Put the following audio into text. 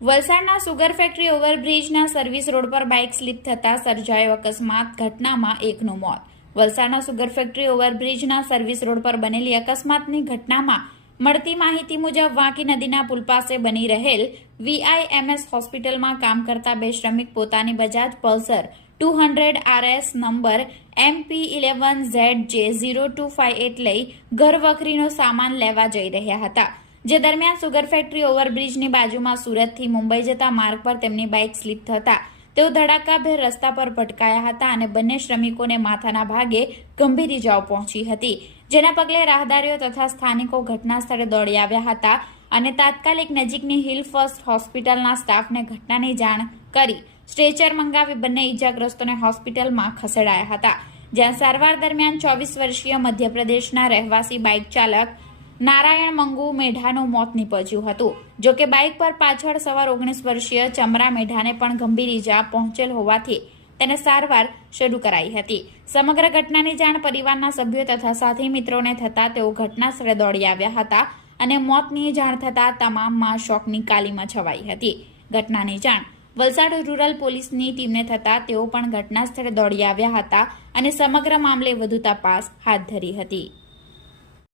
વલસાડના sugar factory ઓવરબ્રિજના service road પર bike slip થતા સર્જાયો અકસ્માત. ઘટનામાં એકનું મોત. વલસાડના સુગર ફેક્ટરી ઓવરબ્રિજના સર્વિસ રોડ પર બનેલી અકસ્માતની ઘટનામાં મળતી માહિતી મુજબ વાંકી નદીના પુલ પાસે બની રહેલ VIMS હોસ્પિટલમાં કામ કરતા બે શ્રમિક પોતાની Bajaj Pulsar 200 RS number MP11ZJ0258 લઈ ઘરવખરીનો સામાન લેવા જઈ રહ્યા હતા. જે દરમિયાન સુગર ફેક્ટરી ઓવરબ્રિજની બાજુમાં સુરતથી મુંબઈ જતા માર્ગ પર તેમની બાઇક સ્લીપ થતા તેઓ ધડાકાભેર રસ્તા પર પટકાયા હતા અને બંને શ્રમિકોને માથાના ભાગે ગંભીર ઇજાઓ પહોંચી હતી. જેના પગલે રાહદારીઓ તથા સ્થાનિકો ઘટના સ્થળે દોડી આવ્યા હતા અને તાત્કાલિક નજીકની હિલ ફર્સ્ટ હોસ્પિટલના સ્ટાફને ઘટનાની જાણ કરી સ્ટ્રેચર મંગાવી બંને ઇજાગ્રસ્તોને હોસ્પિટલમાં ખસેડાયા હતા. જ્યાં સારવાર દરમિયાન 24 વર્ષીય મધ્યપ્રદેશના રહેવાસી બાઇક ચાલક નારાયણ મંગુ મેઢાનું મોત નીપજ્યું હતું. જોકે બાઇક પર પાછળ સવાર 19 વર્ષીય ચમરા મેઢાને પણ ગંભીર ઇજા પહોંચેલ હોવાથી તેને સારવાર શરૂ કરાઈ હતી. સમગ્ર ઘટનાની જાણ પરિવારના સભ્યો તથા સાથી મિત્રોને થતા તેઓ ઘટના સ્થળે દોડી આવ્યા હતા અને મોતની જાણ થતા તમામમાં શોકની કાલીમાં છવાઈ હતી. ઘટનાની જાણ વલસાડ રૂરલ પોલીસની ટીમને થતા તેઓ પણ ઘટના સ્થળે દોડી આવ્યા હતા અને સમગ્ર મામલે વધુ તપાસ હાથ ધરી હતી.